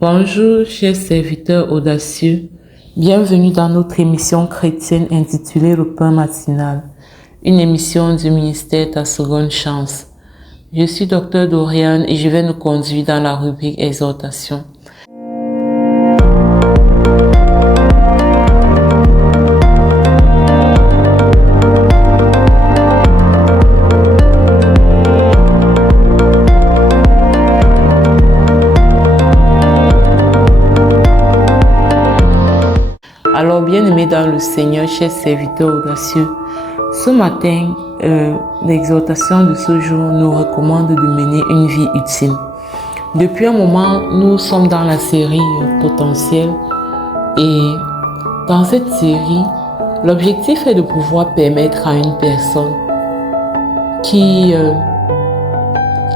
Bonjour, chers serviteurs audacieux. Bienvenue dans notre émission chrétienne intitulée Le Pain Matinal, une émission du ministère Ta Seconde Chance. Je suis Dr Doriane et je vais nous conduire dans la rubrique Exhortation. Alors, bien-aimés dans le Seigneur, chers serviteurs audacieux, ce matin, l'exhortation de ce jour nous recommande de mener une vie utile. Depuis un moment, nous sommes dans la série Potentiel et dans cette série, l'objectif est de pouvoir permettre à une personne qui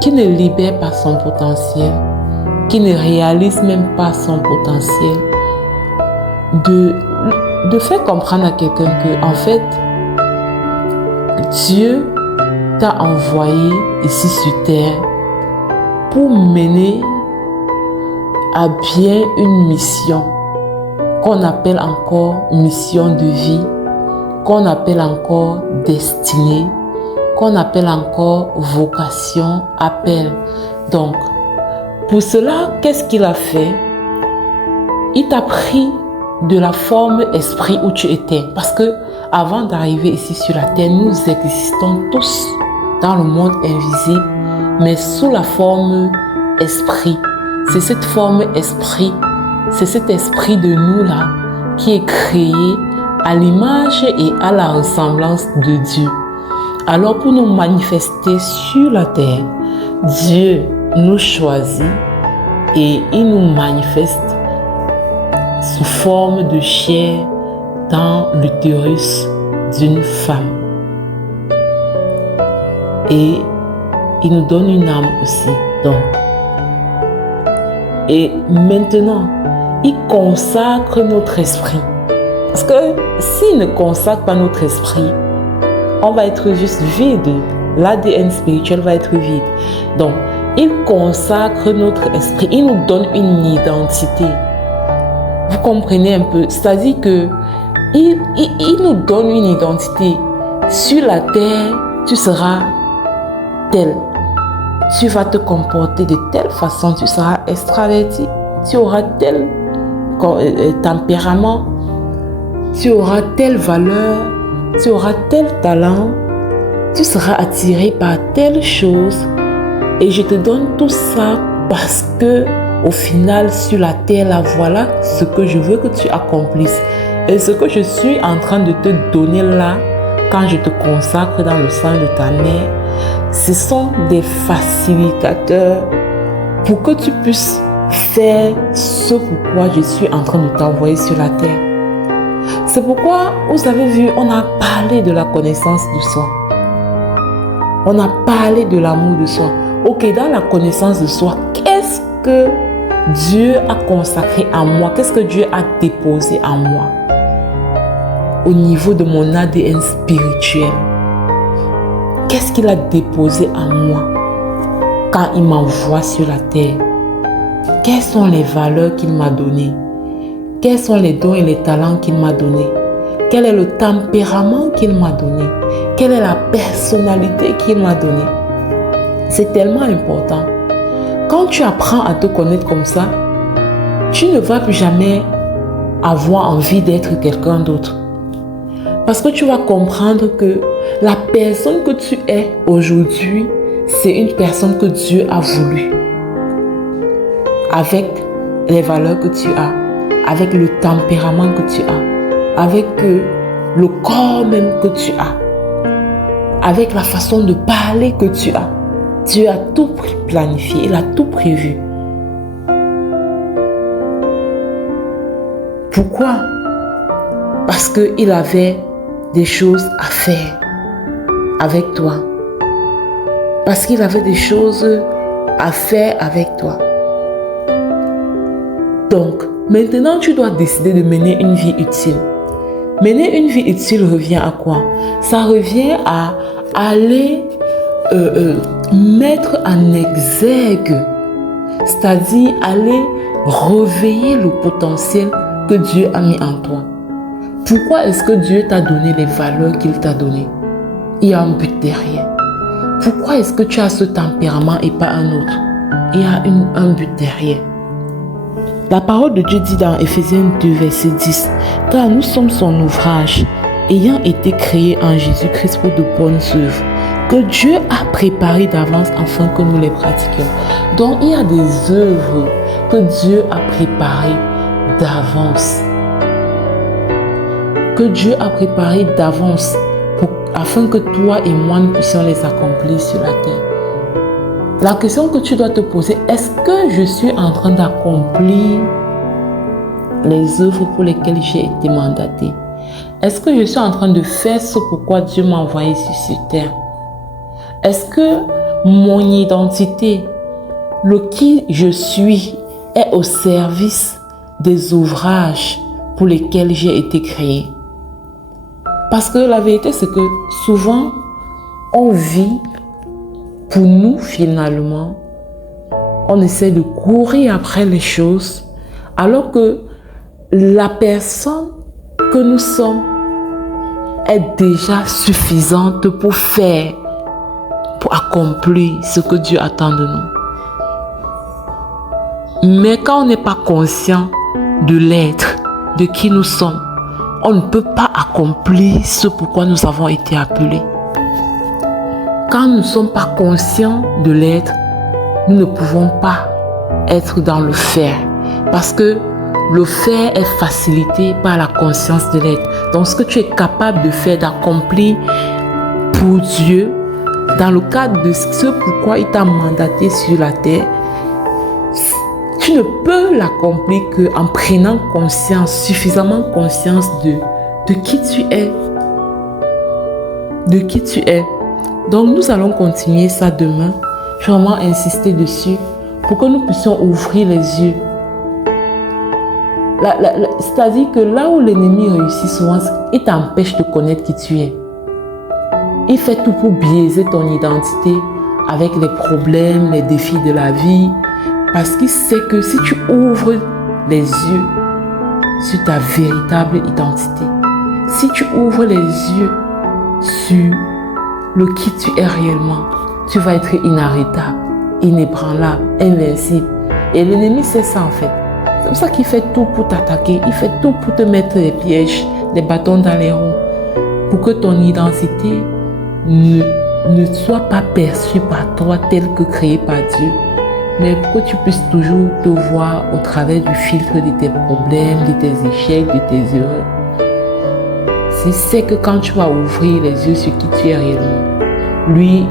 ne libère pas son potentiel, qui ne réalise même pas son potentiel, de faire comprendre à quelqu'un que, en fait, Dieu t'a envoyé ici sur terre pour mener à bien une mission qu'on appelle encore mission de vie, qu'on appelle encore destinée, qu'on appelle encore vocation, appel. Donc, pour cela, qu'est-ce qu'il a fait? Il t'a pris de la forme esprit où tu étais. Parce que avant d'arriver ici sur la terre, nous existons tous dans le monde invisible, mais sous la forme esprit. C'est cette forme esprit, c'est cet esprit de nous-là qui est créé à l'image et à la ressemblance de Dieu. Alors pour nous manifester sur la terre, Dieu nous choisit et il nous manifeste sous forme de chair dans l'utérus d'une femme. Et il nous donne une âme aussi. Donc. Et maintenant, il consacre notre esprit. Parce que s'il ne consacre pas notre esprit, on va être juste vide. L'ADN spirituel va être vide. Donc, il consacre notre esprit. Il nous donne une identité. Vous comprenez un peu, c'est-à-dire que il nous donne une identité. Sur la terre, tu seras tel. Tu vas te comporter de telle façon, tu seras extraverti. Tu auras tel tempérament, tu auras telle valeur, tu auras tel talent, tu seras attiré par telle chose. Et je te donne tout ça parce que au final, sur la terre, là, voilà ce que je veux que tu accomplisses. Et ce que je suis en train de te donner là, quand je te consacre dans le sein de ta mère, ce sont des facilitateurs pour que tu puisses faire ce pourquoi je suis en train de t'envoyer sur la terre. C'est pourquoi, vous avez vu, on a parlé de la connaissance de soi. On a parlé de l'amour de soi. Ok, dans la connaissance de soi, qu'est-ce que Dieu a consacré en moi? Qu'est-ce que Dieu a déposé en moi? Au niveau de mon ADN spirituel. Qu'est-ce qu'il a déposé en moi quand il m'envoie sur la terre? Quelles sont les valeurs qu'il m'a données? Quels sont les dons et les talents qu'il m'a donnés? Quel est le tempérament qu'il m'a donné? Quelle est la personnalité qu'il m'a donnée? C'est tellement important. Quand tu apprends à te connaître comme ça, tu ne vas plus jamais avoir envie d'être quelqu'un d'autre. Parce que tu vas comprendre que la personne que tu es aujourd'hui, c'est une personne que Dieu a voulu. Avec les valeurs que tu as, avec le tempérament que tu as, avec le corps même que tu as, avec la façon de parler que tu as. Dieu a tout planifié, il a tout prévu. Pourquoi? Parce qu'il avait des choses à faire avec toi. Parce qu'il avait des choses à faire avec toi. Donc, maintenant, tu dois décider de mener une vie utile. Mener une vie utile revient à quoi? Ça revient à aller mettre en exergue, c'est-à-dire aller réveiller le potentiel que Dieu a mis en toi. Pourquoi est-ce que Dieu t'a donné les valeurs qu'il t'a données? Il y a un but derrière. Pourquoi est-ce que tu as ce tempérament et pas un autre? Il y a un but derrière. La parole de Dieu dit dans Ephésiens 2, verset 10, « Car nous sommes son ouvrage, ayant été créés en Jésus-Christ pour de bonnes œuvres, que Dieu a préparées d'avance afin que nous les pratiquions. » Donc, il y a des œuvres que Dieu a préparées d'avance. Que Dieu a préparées d'avance afin que toi et moi nous puissions les accomplir sur la terre. La question que tu dois te poser, est-ce que je suis en train d'accomplir les œuvres pour lesquelles j'ai été mandaté? Est-ce que je suis en train de faire ce pourquoi Dieu m'a envoyé sur cette terre? Est-ce que mon identité, le qui je suis, est au service des ouvrages pour lesquels j'ai été créé? Parce que la vérité, c'est que souvent, on vit pour nous finalement. On essaie de courir après les choses, alors que la personne que nous sommes est déjà suffisante pour faire, pour accomplir ce que Dieu attend de nous. Mais quand on n'est pas conscient de l'être, de qui nous sommes, on ne peut pas accomplir ce pourquoi nous avons été appelés. Quand nous ne sommes pas conscients de l'être, nous ne pouvons pas être dans le faire. Parce que le faire est facilité par la conscience de l'être. Donc ce que tu es capable de faire, d'accomplir pour Dieu, dans le cadre de ce pourquoi il t'a mandaté sur la terre, tu ne peux l'accomplir qu'en prenant conscience, suffisamment conscience de qui tu es. De qui tu es. Donc nous allons continuer ça demain. Je vais vraiment insister dessus pour que nous puissions ouvrir les yeux. C'est-à-dire que là où l'ennemi réussit souvent, il t'empêche de connaître qui tu es. Il fait tout pour biaiser ton identité avec les problèmes, les défis de la vie. Parce qu'il sait que si tu ouvres les yeux sur ta véritable identité, si tu ouvres les yeux sur le qui tu es réellement, tu vas être inarrêtable, inébranlable, invincible. Et l'ennemi sait ça en fait. C'est pour ça qu'il fait tout pour t'attaquer, il fait tout pour te mettre des pièges, des bâtons dans les roues, pour que ton identité ne soit pas perçue par toi telle que créée par Dieu, mais pour que tu puisses toujours te voir au travers du filtre de tes problèmes, de tes échecs, de tes erreurs. C'est que quand tu vas ouvrir les yeux sur qui tu es réellement, lui,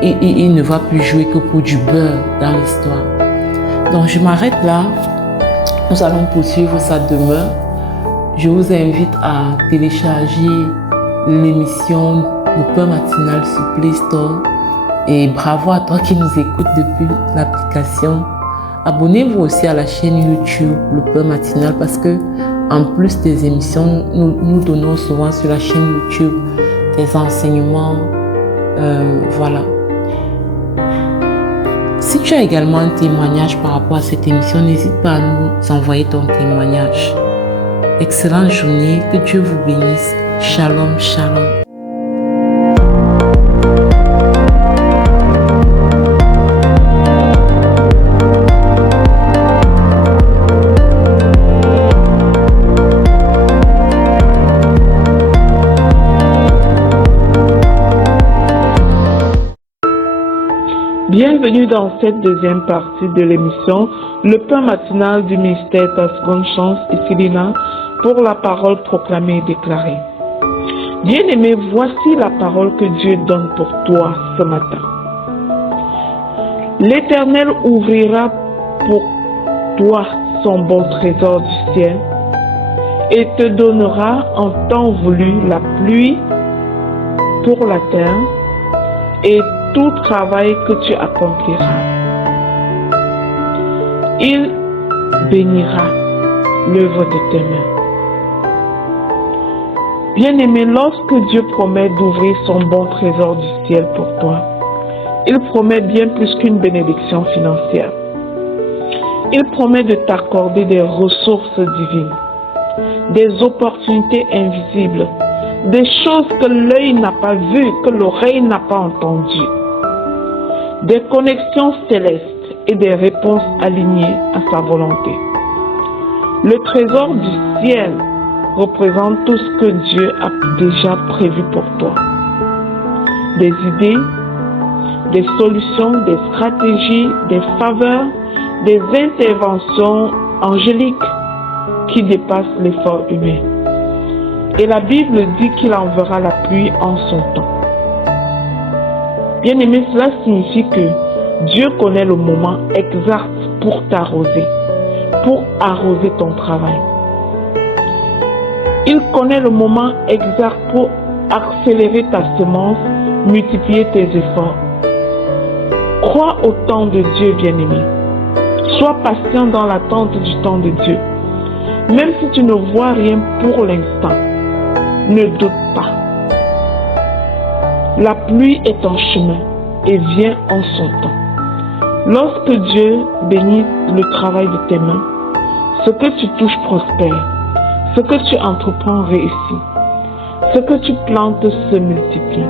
il ne va plus jouer que pour du beurre dans l'histoire. Donc je m'arrête là. Nous allons poursuivre ça demain. Je vous invite à télécharger l'émission Le Pain Matinal sur Play Store. Et bravo à toi qui nous écoute depuis l'application. Abonnez-vous aussi à la chaîne YouTube Le Pain Matinal parce que en plus des émissions, nous donnons souvent sur la chaîne YouTube des enseignements. Voilà. Si tu as également un témoignage par rapport à cette émission, n'hésite pas à nous envoyer ton témoignage. Excellente journée, que Dieu vous bénisse. Shalom, shalom. Bienvenue dans cette deuxième partie de l'émission Le Pain Matinal du ministère Ta Seconde Chance, ici Lina, pour la parole proclamée et déclarée. Bien-aimé, voici la parole que Dieu donne pour toi ce matin. L'Éternel ouvrira pour toi son bon trésor du ciel et te donnera en temps voulu la pluie pour la terre et tout travail que tu accompliras. Il bénira l'œuvre de tes mains. Bien-aimé, lorsque Dieu promet d'ouvrir son bon trésor du ciel pour toi, il promet bien plus qu'une bénédiction financière. Il promet de t'accorder des ressources divines, des opportunités invisibles, des choses que l'œil n'a pas vues, que l'oreille n'a pas entendues, des connexions célestes et des réponses alignées à sa volonté. Le trésor du ciel représente tout ce que Dieu a déjà prévu pour toi. Des idées, des solutions, des stratégies, des faveurs, des interventions angéliques qui dépassent l'effort humain. Et la Bible dit qu'il enverra la pluie en son temps. Bien-aimé, cela signifie que Dieu connaît le moment exact pour t'arroser, pour arroser ton travail. Il connaît le moment exact pour accélérer ta semence, multiplier tes efforts. Crois au temps de Dieu, bien-aimé. Sois patient dans l'attente du temps de Dieu. Même si tu ne vois rien pour l'instant, ne doute pas. La pluie est en chemin et vient en son temps. Lorsque Dieu bénit le travail de tes mains, ce que tu touches prospère, ce que tu entreprends réussit, ce que tu plantes se multiplie.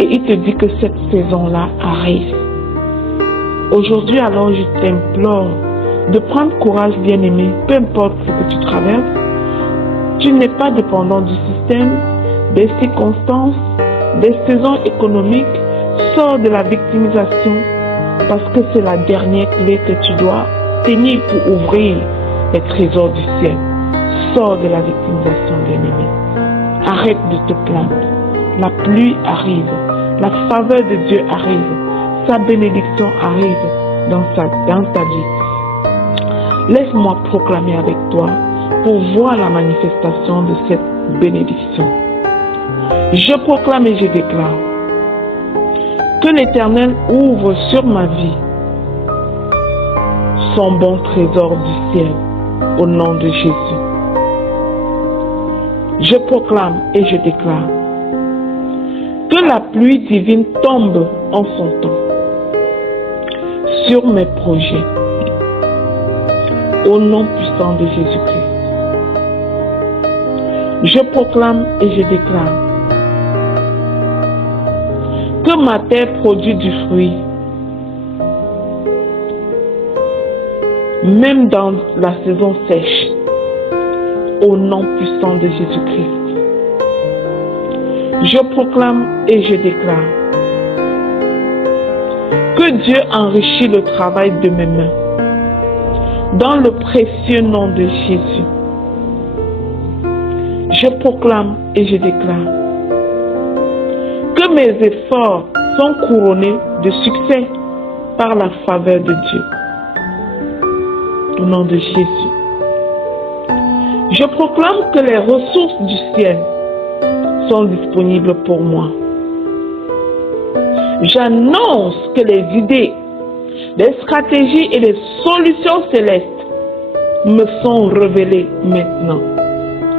Et il te dit que cette saison-là arrive. Aujourd'hui, alors, je t'implore de prendre courage, bien-aimé, peu importe ce que tu traverses. Tu n'es pas dépendant du système, des circonstances, des saisons économiques. Sors de la victimisation parce que c'est la dernière clé que tu dois tenir pour ouvrir les trésors du ciel. Sors de la victimisation, bien-aimé. Arrête de te plaindre. La pluie arrive. La faveur de Dieu arrive. Sa bénédiction arrive dans ta vie. Laisse-moi proclamer avec toi pour voir la manifestation de cette bénédiction. Je proclame et je déclare que l'Éternel ouvre sur ma vie son bon trésor du ciel au nom de Jésus. Je proclame et je déclare que la pluie divine tombe en son temps sur mes projets au nom puissant de Jésus-Christ. Je proclame et je déclare que ma terre produit du fruit, même dans la saison sèche, au nom puissant de Jésus-Christ. Je proclame et je déclare que Dieu enrichit le travail de mes mains dans le précieux nom de Jésus. Je proclame et je déclare que mes efforts sont couronnés de succès par la faveur de Dieu. Au nom de Jésus. Je proclame que les ressources du ciel sont disponibles pour moi. J'annonce que les idées, les stratégies et les solutions célestes me sont révélées maintenant.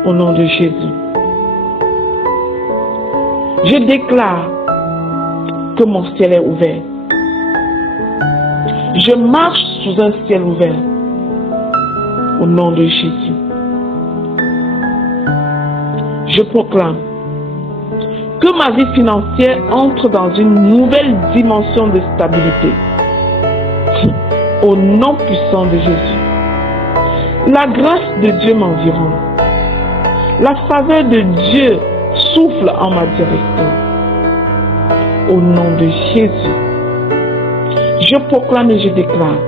Au nom de Jésus. Je déclare que mon ciel est ouvert. Je marche sous un ciel ouvert. Au nom de Jésus. Je proclame que ma vie financière entre dans une nouvelle dimension de stabilité. Au nom puissant de Jésus. La grâce de Dieu m'environne. La faveur de Dieu souffle en ma direction. Au nom de Jésus. Je proclame et je déclare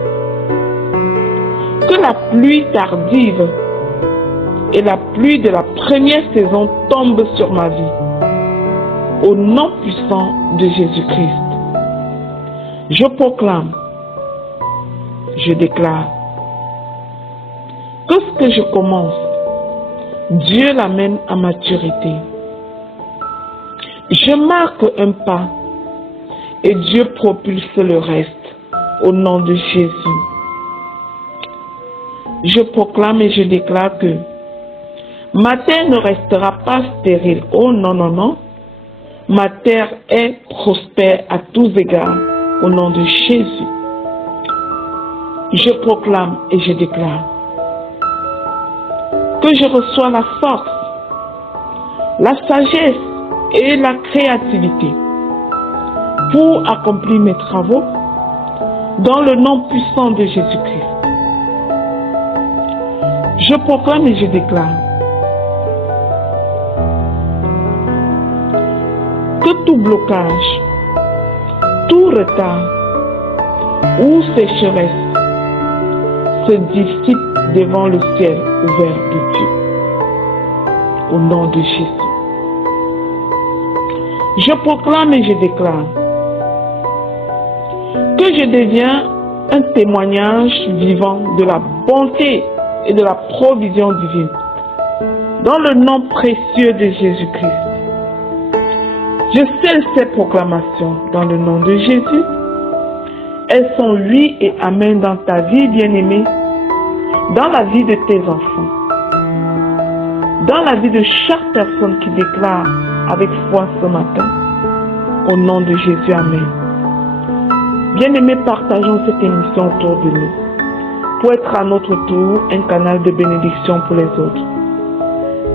que la pluie tardive et la pluie de la première saison tombent sur ma vie. Au nom puissant de Jésus-Christ. Je proclame, je déclare que ce que je commence, Dieu l'amène à maturité. Je marque un pas et Dieu propulse le reste au nom de Jésus. Je proclame et je déclare que ma terre ne restera pas stérile. Oh non, non, non. Ma terre est prospère à tous égards au nom de Jésus. Je proclame et je déclare que je reçois la force, la sagesse et la créativité pour accomplir mes travaux dans le nom puissant de Jésus-Christ. Je proclame et je déclare que tout blocage, tout retard ou sécheresse se dissipe devant le ciel ouvert de Dieu. Au nom de Jésus. Je proclame et je déclare que je deviens un témoignage vivant de la bonté et de la provision divine. Dans le nom précieux de Jésus-Christ. Je scelle ces proclamations dans le nom de Jésus. Elles sont oui et amen dans ta vie, bien-aimée, dans la vie de tes enfants, dans la vie de chaque personne qui déclare avec foi ce matin. Au nom de Jésus, amen. Bien-aimés, partageons cette émission autour de nous pour être à notre tour un canal de bénédiction pour les autres.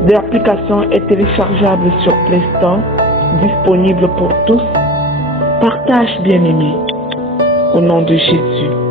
L'application est téléchargeable sur Play Store, disponible pour tous. Partage, bien-aimés, au nom de Jésus.